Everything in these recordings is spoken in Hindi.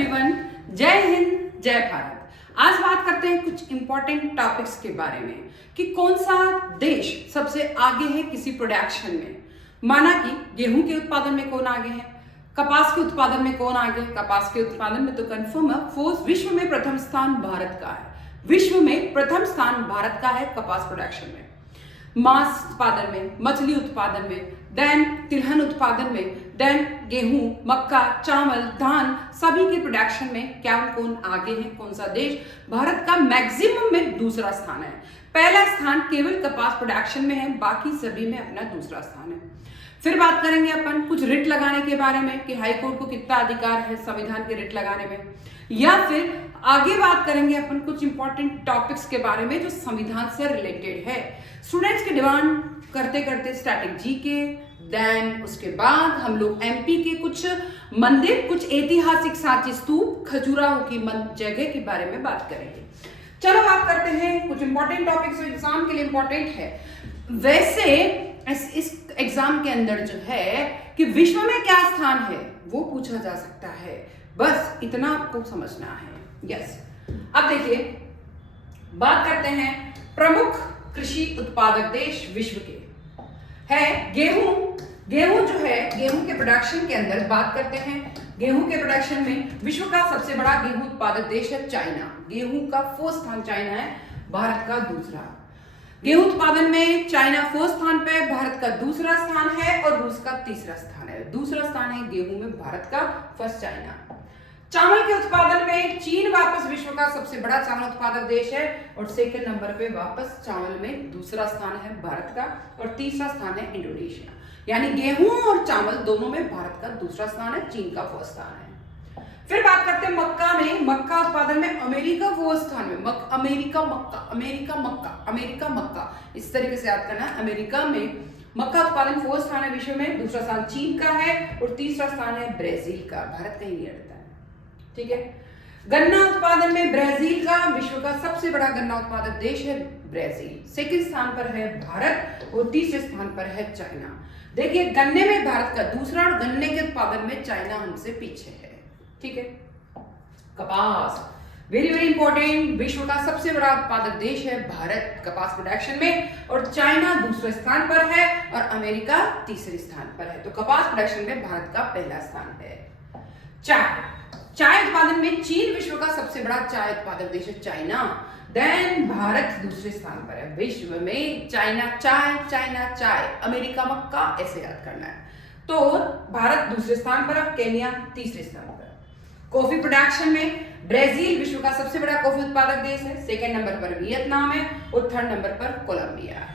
एवरीवन, जय हिंद जय भारत। आज बात करते हैं कुछ इंपॉर्टेंट टॉपिक्स के बारे में कि कौन सा देश सबसे आगे है किसी प्रोडक्शन में। माना कि गेहूं के उत्पादन में कौन आगे है, कपास के उत्पादन में कौन आगे। कपास के उत्पादन में तो कंफर्म है, फोर्स विश्व में प्रथम स्थान भारत का है। विश्व में प्रथम स्थान भारत का है कपास प्रोडक्शन में। मांस उत्पादन में, मछली उत्पादन में, देन तिलहन उत्पादन में, देन गेहूं, मक्का, चावल, धान सभी के प्रोडक्शन में क्या कौन आगे है, कौन सा देश। भारत का मैक्सिमम में दूसरा स्थान है। पहला स्थान केवल कपास प्रोडक्शन में है, बाकी सभी में अपना दूसरा स्थान है। फिर बात करेंगे अपन कुछ रिट लगाने के बारे में कि हाई कोर्ट को कितना अधिकार है संविधान के रिट लगाने में, या फिर आगे बात करेंगे अपन कुछ इंपॉर्टेंट टॉपिक्स के बारे में जो संविधान से रिलेटेड है। स्टूडेंट्स की डिमांड करते करते स्टैटिक जीके, देन उसके बाद हम लोग एमपी के कुछ मंदिर, कुछ ऐतिहासिक सांची स्तूप, खजुराहो की जगह के बारे में बात करेंगे। चलो बात करते हैं कुछ इंपॉर्टेंट टॉपिक्स जो एग्जाम के लिए इंपॉर्टेंट है। वैसे इस एग्जाम के अंदर जो है कि विश्व में क्या स्थान है वो पूछा जा सकता है, बस इतना आपको समझना है। यस, अब देखिए बात करते हैं प्रमुख कृषि उत्पादक देश विश्व के है गेहूं। गेहूं जो है, गेहूं के प्रोडक्शन के अंदर बात करते हैं। गेहूं के प्रोडक्शन में विश्व का सबसे बड़ा गेहूं उत्पादक देश है चाइना। गेहूं का फर्स्ट स्थान चाइना है, भारत का दूसरा। गेहूं उत्पादन में चाइना फर्स्ट स्थान पे, भारत का दूसरा स्थान है और रूस का तीसरा स्थान है। दूसरा स्थान है गेहूं में भारत का, फर्स्ट चाइना। चावल के उत्पादन में चीन वापस विश्व का सबसे बड़ा चावल उत्पादक देश है और सेकंड नंबर पे वापस चावल में दूसरा स्थान है भारत का और तीसरा स्थान है इंडोनेशिया। यानी गेहूं और चावल दोनों में भारत का दूसरा स्थान है, चीन का फर्स्ट स्थान है। फिर बात करते हैं मक्का में। मक्का उत्पादन में अमेरिका फर्स्ट स्थान में। अमेरिका मक्का, अमेरिका मक्का, अमेरिका मक्का, इस तरीके से याद करना है। अमेरिका में मक्का उत्पादन फर्स्ट स्थान है विश्व में, दूसरा स्थान चीन का है और तीसरा स्थान है ब्राजील का। भारत कहीं नहीं अड़ता है, ठीक है। गन्ना उत्पादन में ब्राजील का विश्व का सबसे बड़ा गन्ना उत्पादक देश है ब्राजील। सेकंड स्थान पर है भारत और तीसरे स्थान पर है चाइना। देखिए गन्ने में भारत का दूसरा और गन्ने के उत्पादन में चाइना हमसे पीछे है, ठीक है। कपास वेरी वेरी इंपॉर्टेंट, विश्व का सबसे बड़ा उत्पादक देश है भारत कपास प्रोडक्शन में और चाइना दूसरे स्थान पर है और अमेरिका तीसरे स्थान पर है। तो कपास प्रोडक्शन में भारत का पहला स्थान है। चाय उत्पादन में चीन विश्व का सबसे बड़ा चाय उत्पादक देश है चाइना, देन भारत दूसरे स्थान पर है। विश्व में चाइना चाय, चाइना चाय, अमेरिका मक्का, ऐसे याद करना है। तो भारत दूसरे स्थान पर है, केन्या तीसरे स्थान पर। कॉफी प्रोडक्शन में ब्राजील विश्व का सबसे बड़ा कॉफी उत्पादक देश है, सेकंड नंबर पर वियतनाम है और थर्ड नंबर पर कोलंबिया है।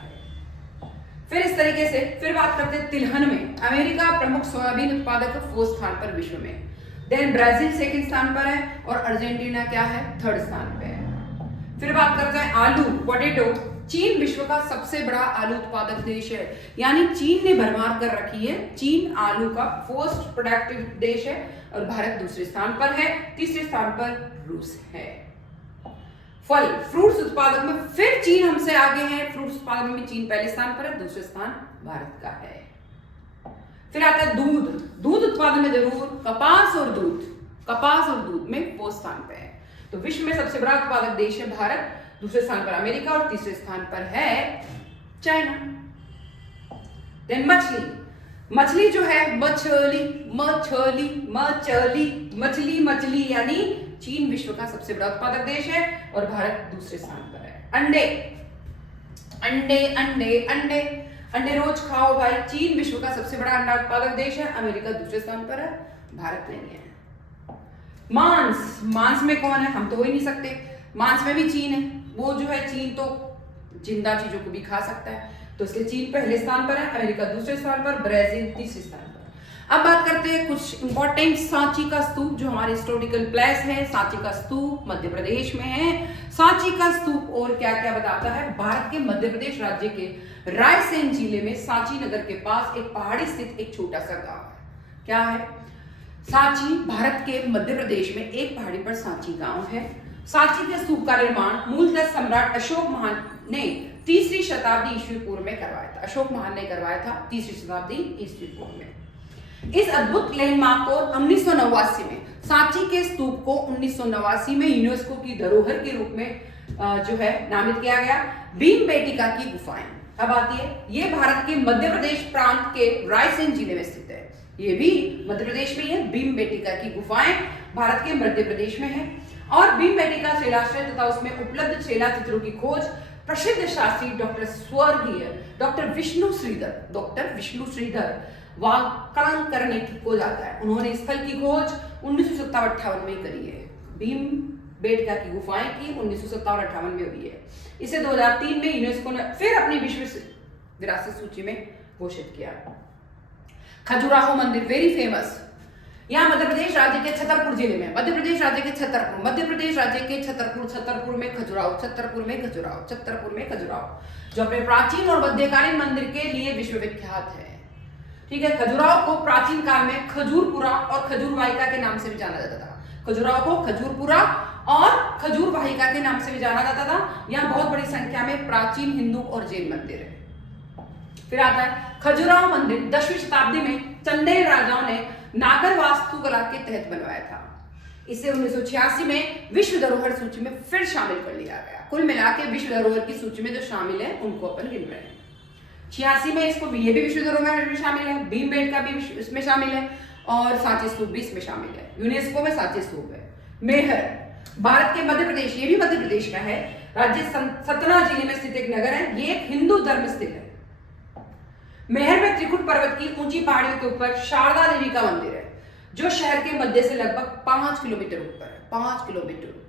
फिर इस तरीके से फिर बात करते हैं तिलहन में। अमेरिका प्रमुख सोयाबीन उत्पादक फोर्थ स्थान पर विश्व में, देन ब्राजील सेकंड स्थान पर है और अर्जेंटीना क्या है, थर्ड स्थान पे है। फिर बात करते हैं आलू, पोटैटो। चीन विश्व का सबसे बड़ा आलू उत्पादक देश है, यानी चीन ने भरमार कर रखी है। चीन आलू का फर्स्ट प्रोडक्टिव देश है और भारत दूसरे स्थान पर है, तीसरे स्थान पर रूस है। फल फ्रूट्स उत्पादक में फिर चीन हमसे आगे है। फ्रूट्स उत्पादन में चीन पहले स्थान पर है, दूसरे स्थान भारत का है। फिर आता है दूध। दूध उत्पादन में जरूर कपास और दूध में फोर्थ स्थान पे है। तो विश्व में सबसे बड़ा उत्पादक देश है भारत, दूसरे स्थान पर अमेरिका और तीसरे स्थान पर है चाइना। देन मछली जो है मछली यानी चीन विश्व का सबसे बड़ा उत्पादक देश है और भारत दूसरे स्थान पर है। अंडे रोज खाओ भाई। चीन विश्व का सबसे बड़ा अंडा उत्पादक देश है, अमेरिका दूसरे स्थान पर है, भारत नहीं है। मांस में कौन है, हम तो हो ही नहीं सकते। मांस में भी चीन है, वो जो है चीन तो जिंदा चीजों को भी खा सकता है, तो इसलिए चीन पहले स्थान पर है, अमेरिका दूसरे स्थान पर, ब्राजील तीसरे स्थान पर। अब बात करते हैं कुछ इंपॉर्टेंट सांची का स्तूप जो हमारे हिस्टोरिकल प्लेस है। सांची का स्तूप मध्य प्रदेश में है। सांची का स्तूप और क्या क्या बताता है, भारत के मध्य प्रदेश राज्य के रायसेन जिले में सांची नगर के पास एक पहाड़ी स्थित एक छोटा सा गांव है। क्या है, सांची भारत के मध्य प्रदेश में एक पहाड़ी पर सांची गांव है। सांची के स्तूप का निर्माण मूलतः सम्राट अशोक महान ने तीसरी शताब्दी ईस्वी पूर्व में करवाया था। अशोक महान ने करवाया था तीसरी शताब्दी ईस्वी पूर्व में। इस अद्भुत लैंडमार्क को 1989 में सांची के स्तूप को 1989 में यूनेस्को की धरोहर के रूप में जो है नामित किया गया। भीमबेटका की गुफाएं अब आती है, ये भारत के मध्य प्रदेश प्रांत के रायसेन जिले में स्थित है। ये भी मध्य प्रदेश में है। भीमबेटका की गुफाएं भारत के मध्य प्रदेश में है। और भीमबेटका शिलाश्रय तथा उसमें उपलब्ध शिला चित्रों की खोज प्रसिद्ध शास्त्री स्वर्गीय डॉक्टर विष्णु श्रीधर वाकांकर करने की खोज आता है। उन्होंने स्थल की खोज 1957-58 में करी है। भीमबेटका की गुफाएं की 1957-58 में हुई है। इसे 2003 में यूनेस्को ने फिर अपनी विश्व विरासत सूची में घोषित किया। खजुराहो मंदिर वेरी फेमस, यहाँ मध्य प्रदेश राज्य के छतरपुर जिले में, मध्य प्रदेश राज्य के छतरपुर में खजुराहो जो अपने प्राचीन और मध्यकालीन मंदिर के लिए विश्वविख्यात है। ठीक है, खजुराहो को प्राचीन काल में खजूरपुरा और खजूर वाहिका के नाम से भी जाना जाता था। खजुराहो को खजूरपुरा और खजूर वाहिका के नाम से भी जाना जाता था। यहाँ बहुत बड़ी संख्या में प्राचीन हिंदू और जैन मंदिर है। फिर आता है खजुराहो मंदिर 10वीं शताब्दी में चंदेल राजाओं ने नागर वास्तुकला के तहत बनवाया था। इसे 1986 में विश्व धरोहर सूची में फिर शामिल कर लिया गया। कुल मिलाकर विश्व धरोहर की सूची में जो शामिल है उनको अपन गिन रहे हैं। 86 में इसको ये भी विश्व धरोहर में शामिल है, भीमबेटका भी इसमें शामिल है और सांची स्तूप भी इसमें शामिल है। यूनेस्को में सांची स्तूप है। मेहर भारत के मध्य प्रदेश, ये भी मध्य प्रदेश का है, राज्य सतना जिले में स्थित एक नगर है। ये एक हिंदू धर्म स्थित है। मेहर में त्रिकुट पर्वत की ऊंची पहाड़ियों के ऊपर शारदा देवी का मंदिर है, जो शहर के मध्य से लगभग 5 किलोमीटर ऊपर है। 5 किलोमीटर ऊपर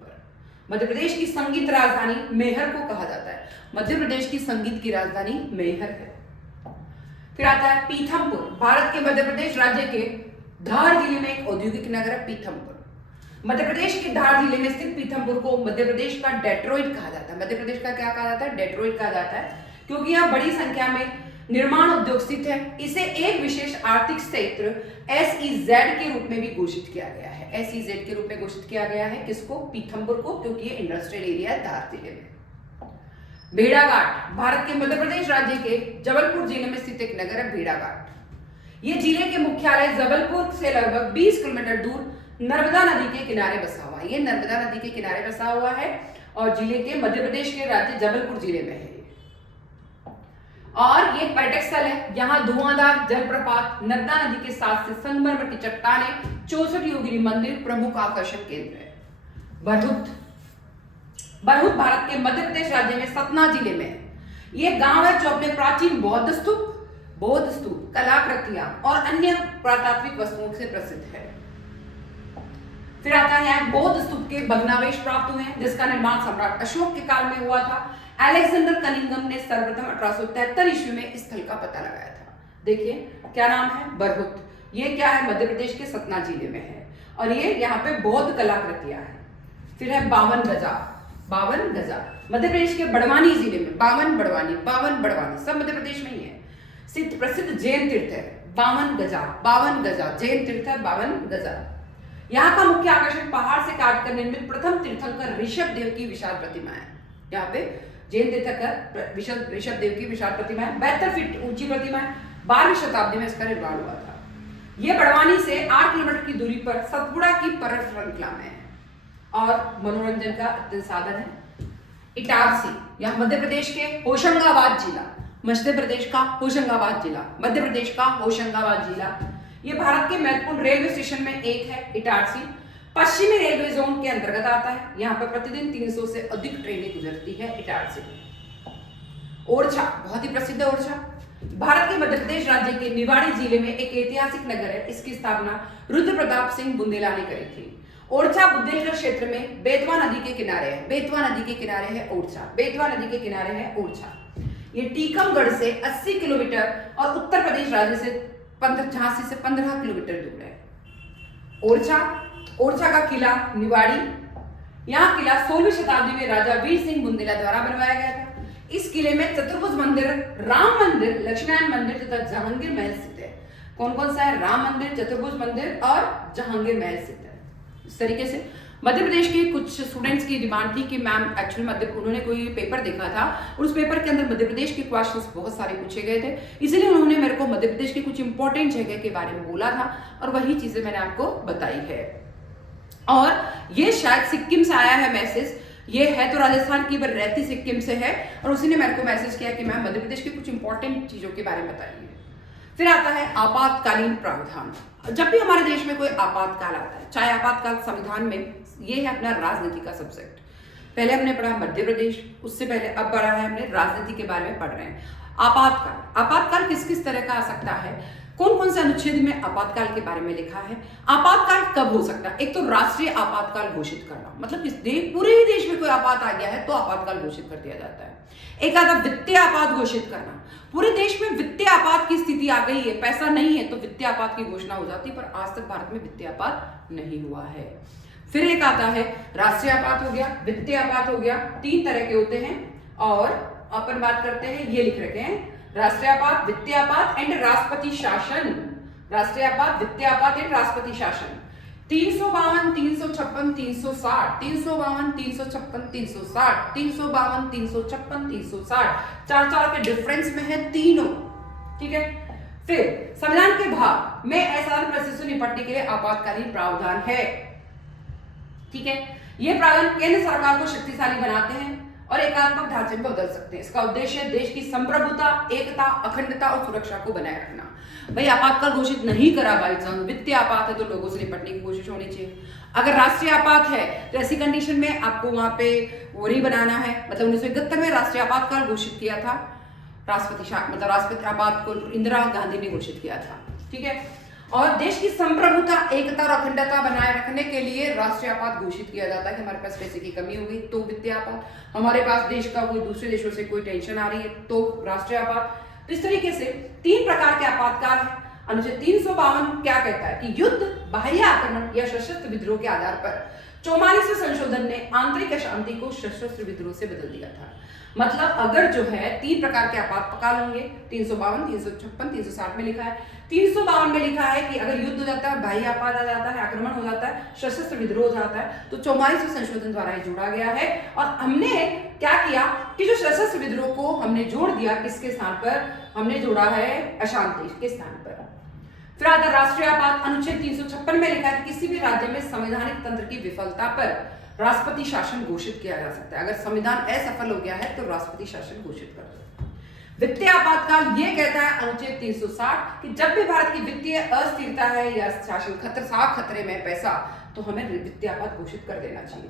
मध्य प्रदेश की संगीत राजधानी मेहर को कहा जाता है। मध्य प्रदेश की संगीत की राजधानी मेहर है। फिर आता है पीथमपुर, भारत के मध्य प्रदेश राज्य के धार जिले में एक औद्योगिक नगर है पीथमपुर। मध्य प्रदेश के धार जिले में स्थित पीथमपुर को मध्य प्रदेश का डेट्रॉइट कहा जाता है। मध्य प्रदेश का क्या कहा जाता है? डेट्रॉइट कहा जाता है, क्योंकि यहाँ बड़ी संख्या में निर्माण उद्योग स्थित है। इसे एक विशेष आर्थिक क्षेत्र SEZ के रूप में भी घोषित किया गया है। SEZ के रूप में घोषित किया गया है किसको? पीथमपुर को, क्योंकि ये इंडस्ट्रियल एरिया है धार जिले में। भेड़ाघाट भारत के मध्य प्रदेश राज्य के जबलपुर जिले में स्थित एक नगर है भेड़ाघाट। ये जिले के मुख्यालय जबलपुर से लगभग 20 किलोमीटर दूर नर्मदा नदी के किनारे बसा हुआ है। ये नर्मदा नदी के किनारे बसा हुआ है और जिले के मध्य प्रदेश के राज्य जबलपुर जिले में है। और ये पर्यटक स्थल है। यहाँ धुआंधार जलप्रपात, नर्मदा नदी के साथ से संगमरमर की चट्टानें, 64 योगिनी मंदिर प्रमुख आकर्षण केंद्र है। बरहुत भारत के मध्य प्रदेश राज्य में सतना जिले में है। ये गांव है जो अपने प्राचीन बौद्ध स्तूप, कलाकृतियां और अन्य पुरातात्विक वस्तुओं से प्रसिद्ध है। फिर आता है यहाँ बौद्ध स्तूप के भग्नावशेष प्राप्त हुए हैं, जिसका निर्माण सम्राट अशोक के काल में हुआ था। अलेक्जेंडर कनिंघम ने सर्वप्रथम 1873 ईस्वी में इस स्थल का पता लगाया था। देखिए क्या नाम है? बरहुत। ये क्या है? मध्य प्रदेश के सतना जिले में है और ये यहाँ पे बौद्ध कलाकृतियां हैं। फिर है बावन गजा मध्य प्रदेश के बड़वानी जिले में। बावन बड़वानी सब मध्य प्रदेश में ही है। सिद्ध प्रसिद्ध जैन तीर्थ है बावन गजा जैन तीर्थ है बावन गजा। यहाँ का मुख्य आकर्षण पहाड़ से काटकर निर्मित प्रथम तीर्थंकर ऋषभ देव की विशाल प्रतिमा है। यहाँ पे जैन तीर्थंकर ऋषभ देव की विशाल प्रतिमा है। 72 फीट ऊंची प्रतिमा है। 12वीं शताब्दी में इसका निर्माण हुआ था। यह बड़वानी से 8 किलोमीटर की दूरी पर सतपुड़ा की पर्वत श्रृंखला में है और मनोरंजन का अत्यंत साधन है। इटारसी, यहाँ मध्य प्रदेश के होशंगाबाद जिला, मध्य प्रदेश का होशंगाबाद जिला, ये भारत के महत्वपूर्ण रेलवे स्टेशन में एक है। इटारसी पश्चिमी रेलवे जोन के अंतर्गत आता है। यहाँ पर प्रतिदिन 300 से अधिक ट्रेनें गुजरती है इटारसी। ओरछा बहुत ही प्रसिद्ध है। ओरछा भारत के मध्य प्रदेश राज्य के निवाड़ी जिले में एक ऐतिहासिक नगर है। इसकी स्थापना रुद्र प्रताप सिंह बुंदेला ने करी थी। ओरछा बुंदेलखंड क्षेत्र में बेतवा नदी के किनारे है। ओरछा ये टीकमगढ़ से 80 किलोमीटर और उत्तर प्रदेश राज्य से झांसी से 15 किलोमीटर दूर है। ओरछा का किला निवाड़ी, यहाँ किला 16वीं शताब्दी में राजा वीर सिंह बुंदेला द्वारा बनवाया गया था। इस किले में चतुर्भुज मंदिर, राम मंदिर, लक्ष्मण मंदिर तथा जहांगीर महल स्थित है। कौन कौन सा है? राम मंदिर, चतुर्भुज मंदिर और जहांगीर महल स्थित है। इस तरीके से मध्य प्रदेश के कुछ स्टूडेंट्स की डिमांड थी कि मैम एक्चुअली उन्होंने कोई पेपर देखा था और उस पेपर के अंदर मध्य प्रदेश के क्वेश्चंस बहुत सारे पूछे गए थे, इसलिए उन्होंने मेरे को मध्य प्रदेश के कुछ इंपॉर्टेंट जगह के बारे में बोला था और वही चीजें मैंने आपको बताई है। और ये शायद सिक्किम से आया है मैसेज, ये है तो राजस्थान की पर रहती सिक्किम से है और उसी ने मेरे को मैसेज किया कि मैम मध्य प्रदेश के कुछ इंपॉर्टेंट चीजों के बारे में बताइए। फिर आता है आपातकालीन प्रावधान। जब भी हमारे देश में कोई आपातकाल आता है, चाहे आपातकाल संविधान में, ये है अपना राजनीति का सब्जेक्ट। पहले हमने पढ़ा मध्य प्रदेश, उससे पहले अब पढ़ा है हमने राजनीति के बारे में पढ़ रहे हैं। आपातकाल किस किस तरह का आ सकता है, कौन कौन से अनुच्छेद में आपातकाल के बारे में लिखा है, आपातकाल कब हो सकता है। एक तो राष्ट्रीय आपातकाल घोषित करना, मतलब पूरे ही देश में कोई आपात आ गया है तो आपातकाल घोषित कर दिया जाता है। एक आता वित्तीय आपात घोषित करना, पूरे देश में वित्तीय आपात की स्थिति आ गई है, पैसा नहीं है तो वित्तीय आपात की घोषणा हो जाती है, पर आज तक भारत में वित्तीय आपात नहीं हुआ है। फिर एक आता है राष्ट्रीय आपात हो गया, वित्तीय आपात हो गया, 3 तरह के होते हैं। और अपन बात करते हैं, ये लिख रखे हैं राष्ट्रीय आपात, वित्तीय आपात एंड राष्ट्रपति शासन। राष्ट्रीय आपात, वित्तीय आपात एंड राष्ट्रपति शासन। 352, 356, 360, 352, 356, 360, 352, 356, 360, 4 के डिफरेंस में है तीनों, ठीक है। फिर संविधान के भाग में असाधारण परिस्थितियों से निपटने के लिए आपातकालीन प्रावधान है, ठीक है। ये प्रावधान केंद्र सरकार को शक्तिशाली बनाते हैं और एकात्मक ढांचे में बदल सकते हैं। इसका उद्देश्य देश की संप्रभुता, एकता, अखंडता और सुरक्षा को बनाए रखना। भाई आपातकाल घोषित नहीं करा, बाई चांस वित्तीय आपात है तो लोगों से निपटने की कोशिश होनी चाहिए। अगर राष्ट्रीय आपात है तो ऐसी कंडीशन में आपको वहां पे वो नहीं बनाना है। मतलब 1971 में राष्ट्रीय आपातकाल घोषित किया था, राष्ट्रपति आपात को इंदिरा गांधी ने घोषित किया था, ठीक है। और देश की संप्रभुता, एकता और अखंडता बनाए रखने के लिए राष्ट्रीय आपात घोषित किया जाता है कि हमारे पास पैसे की कमी होगी तो वित्तीय आपात, हमारे पास देश का कोई दूसरे देशों से कोई टेंशन आ रही है तो राष्ट्रीय आपात। तो इस तरीके से 3 प्रकार के आपातकाल है। अनुच्छेद 352 क्या कहता है कि युद्ध, बाह्य आक्रमण या सशस्त्र विद्रोह के आधार पर 44वें संशोधन ने आंतरिक अशांति को सशस्त्र विद्रोह से बदल दिया था। मतलब अगर जो है 3 प्रकार के आपातकाल होंगे, 352, 356, 360 में लिखा है। 352 में लिखा है कि अगर युद्ध हो जाता है, बाह्य आपात आ जाता है, आक्रमण हो जाता है, सशस्त्र विद्रोह हो जाता है, तो 44वें संशोधन द्वारा ये जोड़ा गया है। और हमने क्या किया कि जो सशस्त्र विद्रोह को हमने जोड़ दिया, किसके स्थान पर हमने जोड़ा है, अशांति के स्थान पर। फिर आता राष्ट्रीय आपात। अनुच्छेद 356 में लिखा है कि किसी भी राज्य में संवैधानिक तंत्र की विफलता पर राष्ट्रपति शासन घोषित किया जा सकता है। अगर संविधान असफल हो गया है तो राष्ट्रपति शासन घोषित कर दो। वित्तीय आपातकाल ये कहता है अनुच्छेद 360 कि जब भी भारत की वित्तीय अस्थिरता है या शासन खतरे में पैसा, तो हमें वित्तीय आपात घोषित कर देना चाहिए।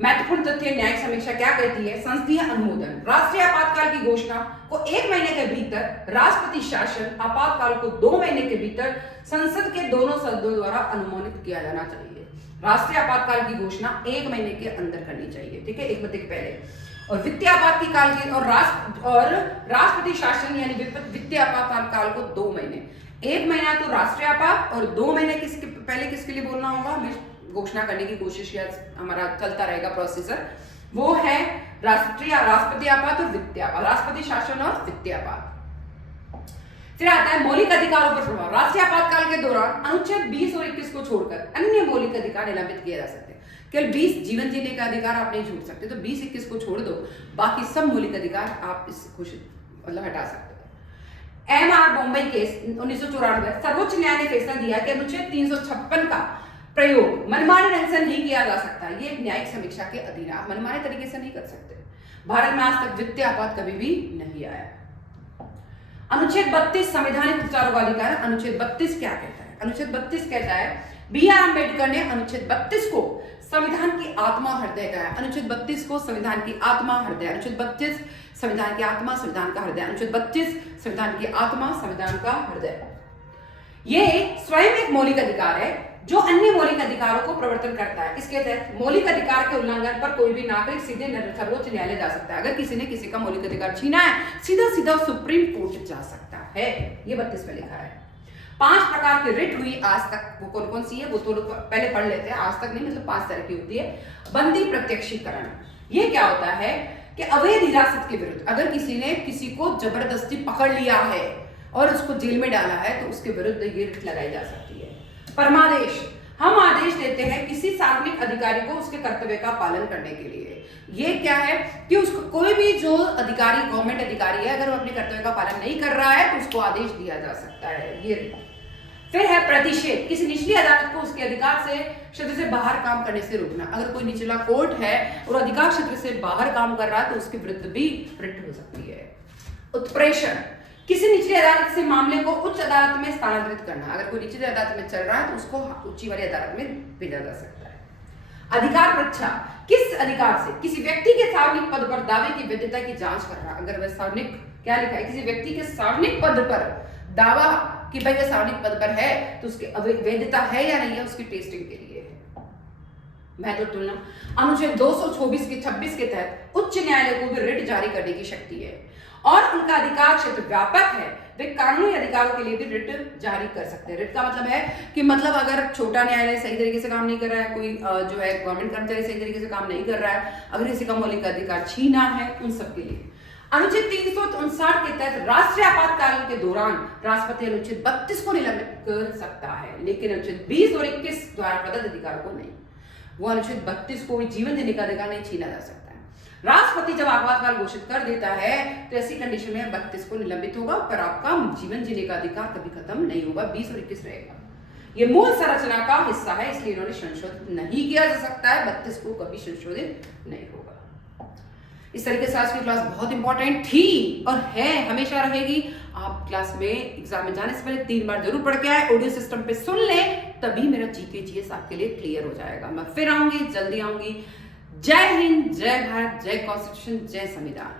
महत्वपूर्ण तथ्य, न्यायिक समीक्षा क्या कहती है, संसदीय अनुमोदन। राष्ट्रीय आपातकाल की घोषणा को 1 महीने के भीतर, राष्ट्रपति शासन आपातकाल को 2 महीने के भीतर संसद के दोनों सदनों द्वारा अनुमोदित किया जाना चाहिए। राष्ट्रीय आपातकाल की घोषणा 1 महीने के अंदर करनी चाहिए, ठीक है, 1 महीने के पहले। और वित्तीय आपात की काल की और राष्ट्रपति शासन यानी वित्तीय आपात काल को 2 महीने, 1 महीना तो राष्ट्रीय आपात और 2 महीने किसके पहले किसके लिए बोलना होगा, हमें घोषणा करने की कोशिश या हमारा चलता रहेगा प्रोसेसर, वो है राष्ट्रपति आपात और वित्तीय आपात, राष्ट्रपति शासन और वित्तीय आपात। फिर आता है मौलिक अधिकारों पर प्रभाव। राष्ट्रीय आपातकाल के दौरान अनुच्छेद 20 और 21 को छोड़कर अन्य मौलिक अधिकार निलंबित किए जा सकते हैं। केवल 20 जीवन जीने का अधिकार आप नहीं छोड़ सकते, तो 20-21 को छोड़ दो, बाकी सब मौलिक अधिकार आप इस मतलब हटा सकते हो। एमआर बॉम्बे केस 1994, सर्वोच्च न्यायालय ने फैसला दिया कि अनुच्छेद 356 का प्रयोग मनमाने ढंग से नहीं किया जा सकता। ये एक न्यायिक समीक्षा के अधीन, आप मनमाने तरीके से नहीं कर सकते। भारत में आज तक वित्तीय आपात कभी भी नहीं आया। अनुच्छेद 32 संवैधानिक उपचारों का अधिकार। अनुच्छेद 32 क्या कहता है? अनुच्छेद 32 कहता है B.R. अम्बेडकर ने अनुच्छेद 32 को संविधान की आत्मा हृदय कहा। अनुच्छेद 32 को संविधान की आत्मा हृदय, अनुच्छेद 32 संविधान की आत्मा संविधान का हृदय, अनुच्छेद 32 संविधान की आत्मा संविधान का हृदय। ये स्वयं एक मौलिक अधिकार है जो अन्य मौलिक अधिकारों को प्रवर्तन करता है। इसके तहत मौलिक अधिकार के उल्लंघन पर कोई भी नागरिक सीधे सर्वोच्च न्यायालय जा सकता है। अगर किसी ने किसी का मौलिक अधिकार छीना है, सीधा सीधा सुप्रीम कोर्ट जा सकता है। ये 32 में लिखा है। 5 प्रकार की रिट हुई आज तक, वो कौन कौन सी है वो तो लोग पहले पढ़ लेते हैं, आज तक नहीं, मतलब 5 तरह की होती है। बंदी प्रत्यक्षीकरण, ये क्या होता है कि अवैध हिरासत के विरुद्ध अगर किसी ने किसी को जबरदस्ती पकड़ लिया है और उसको जेल में डाला है तो उसके विरुद्ध ये रिट लगाई जा सकती है। परमादेश, हम आदेश देते हैं किसी सार्वजनिक अधिकारी को उसके कर्तव्य का पालन करने के लिए। ये क्या है कि उसको कोई भी जो अधिकारी, गवर्नमेंट अधिकारी है, अगर वो अपने कर्तव्य का पालन नहीं कर रहा है तो उसको आदेश दिया जा सकता है। ये फिर है प्रतिषेध, किसी निचली अदालत को उसके अधिकार से क्षेत्र से बाहर काम करने से रोकना। अगर कोई निचला कोर्ट है और अधिकार क्षेत्र से बाहर काम कर रहा है तो उसके विरुद्ध भी रिट हो सकती है। उत्प्रेषण, किसी निचली अदालत से मामले को उच्च अदालत में स्थानांतरित करना। अगर कोई निचली अदालत में चल रहा है तो उसको उच्च वाली अदालत में भेजा जा सकता है। अधिकार परीक्षा, किस अधिकार से किसी व्यक्ति के सार्वजनिक पद पर दावे की वैधता की जांच करना। अगर वह सार्वजनिक, क्या लिखा है, किसी व्यक्ति के सार्वजनिक पद पर दावा कि भाई वह सार्वजनिक पद पर है तो उसकी वैधता है या नहीं है, उसकी टेस्टिंग के लिए है। महत्व तुलना, अनुच्छेद 224 के 26 के तहत उच्च न्यायालय को भी रिट जारी करने की शक्ति है और उनका अधिकार क्षेत्र व्यापक है। वे कानूनी अधिकारों के लिए भी रिट जारी कर सकते हैं। रिट का मतलब है कि मतलब अगर छोटा न्यायालय सही तरीके से काम नहीं कर रहा है, कोई जो है गवर्नमेंट कर्मचारी सही तरीके से काम नहीं कर रहा है, अगर किसी का मौलिक अधिकार छीना है, उन सब के लिए। अनुच्छेद 359 के तहत राष्ट्रीय आपातकाल के दौरान राष्ट्रपति अनुच्छेद 32 को निलंबित कर सकता है, लेकिन अनुच्छेद 20 और 21 द्वारा प्रदत्त अधिकारों को नहीं। वो अनुच्छेद 32 को जीवन देने का अधिकार नहीं छीना जा सकता है। राष्ट्रपति जब आपातकाल घोषित कर देता है तो ऐसी कंडीशन में 32 को निलंबित होगा, पर आपका जीवन जीने का अधिकार कभी खत्म नहीं होगा, 20 और 21 रहेगा। ये मूल संरचना का हिस्सा है, इसलिए इन्होंने संशोधित नहीं किया जा सकता है। 32 को कभी संशोधित नहीं होगा। इस तरीके से आज की क्लास बहुत इंपॉर्टेंट थी और है, हमेशा रहेगी। आप क्लास में एग्जाम में जाने से पहले 3 बार जरूर पढ़ के आए, ऑडियो सिस्टम पे सुन लें, तभी मेरा जीके जीएस आपके लिए क्लियर हो जाएगा। मैं फिर आऊंगी, जल्दी आऊंगी। जय हिंद, जय भारत, जय कॉन्स्टिट्यूशन, जय संविधान।